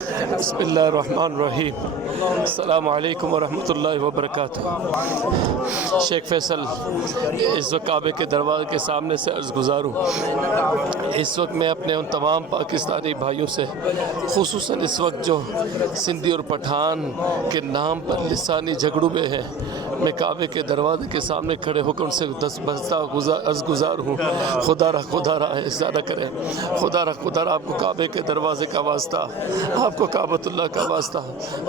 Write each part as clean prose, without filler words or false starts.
بسم اللہ الرحمن الرحیم۔ السلام علیکم ورحمۃ اللہ وبرکاتہ۔ شیخ فیصل اس وقت کعبے کے دروازے کے سامنے سے عرض گزار ہوں۔ اس وقت میں اپنے ان تمام پاکستانی بھائیوں سے، خصوصاً اس وقت جو سندھی اور پٹھان کے نام پر لسانی جھگڑوں میں ہیں، میں کعبے کے دروازے کے سامنے کھڑے ہو کر ان سے عرض گزار ہوں، خدا را ایسا نہ کریں، خدا را آپ کو کعبے کے دروازے کا واسطہ، آپ کو کعبۃ اللہ کا واسطہ،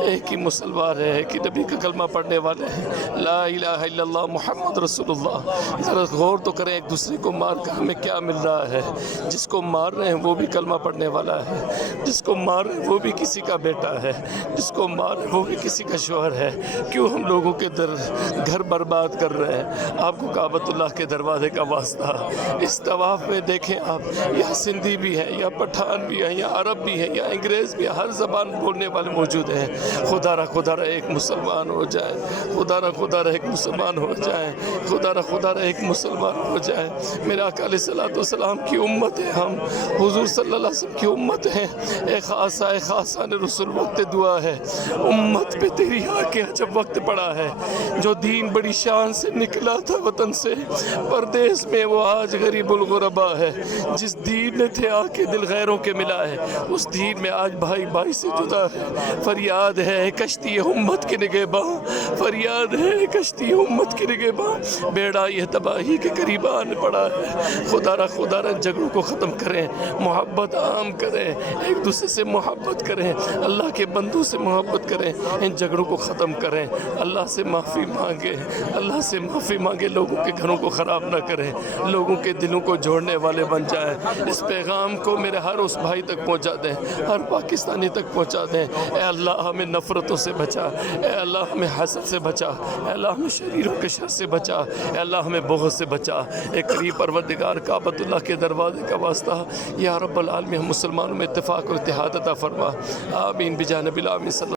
ایک ہی مسلمان ہے، ایک ہی نبی کا کلمہ پڑھنے والے ہیں، لا الہ الا اللہ محمد رسول اللہ۔ ذرا غور تو کریں، ایک دوسرے کو مار کر ہمیں کیا مل رہا ہے؟ جس کو مار رہے ہیں وہ بھی کلمہ پڑھنے والا ہے، جس کو مار رہے ہیں وہ بھی کسی کا بیٹا ہے، جس کو مار رہے ہیں وہ بھی کسی کا شوہر ہے۔ کیوں ہم لوگوں کے گھر برباد کر رہے ہیں؟ آپ کو کعبۃ اللہ کے دروازے کا واسطہ، اس طواف میں دیکھیں آپ، یا سندھی بھی ہیں، یا پٹھان بھی ہیں، یا عرب بھی ہیں، یا انگریز بھی ہیں، ہر زبان بولنے والے موجود ہیں۔ خدا را ایک مسلمان ہو جائے، خدا را ایک مسلمان ہو جائے، خدا را ایک مسلمان ہو جائے۔ میرے آقا علیہ الصلوۃ والسلام کی امت ہے ہم، حضور صلی اللہ علیہ وسلم کی امت ہیں۔ اے خاصہ نے رسول وقت دعا ہے، امت پہ تیری آ کے جب وقت پڑا ہے، جو دین بڑی شان سے نکلا تھا وطن سے پردیس میں، وہ آج غریب الغربا ہے۔ جس دین نے تھے آ کے دل غیروں کے ملا ہے، اس دین میں آج بھائی بھائی سے جدا ہے۔ فریاد ہے کشتی امت کے نگہباں، فریاد ہے کشتی امت کے نگہباں، بیڑا یہ تباہی کے قریب آن پڑا ہے۔ خدا را جھگڑوں کو ختم کریں، محبت عام کریں، ایک دوسرے سے محبت کریں، اللہ کے بندوں سے محبت کریں، ان جھگڑوں کو ختم کریں، اللہ سے معافی مانگیں، اللہ سے معافی مانگیں، لوگوں کے گھروں کو خراب نہ کریں، لوگوں کے دلوں کو جوڑنے والے بن جائیں۔ اس پیغام کو میرے ہر اس بھائی تک پہنچا دیں، ہر پاکستانی تک پہنچا دیں۔ اے اللہ ہمیں نفرتوں سے بچا، اے اللہ ہمیں حسد سے بچا، اے اللہ ہمیں شریروں کے شر سے بچا، اے اللہ ہمیں بغض سے بچا۔ اے قریب پروردگار، کعبۃ اللہ کے دروازے کا واسطہ، یا رب العالمین ہم مسلمانوں میں اتفاق اور اتحاد عطا فرما، آمین بجانب العالمین صلی اللہ۔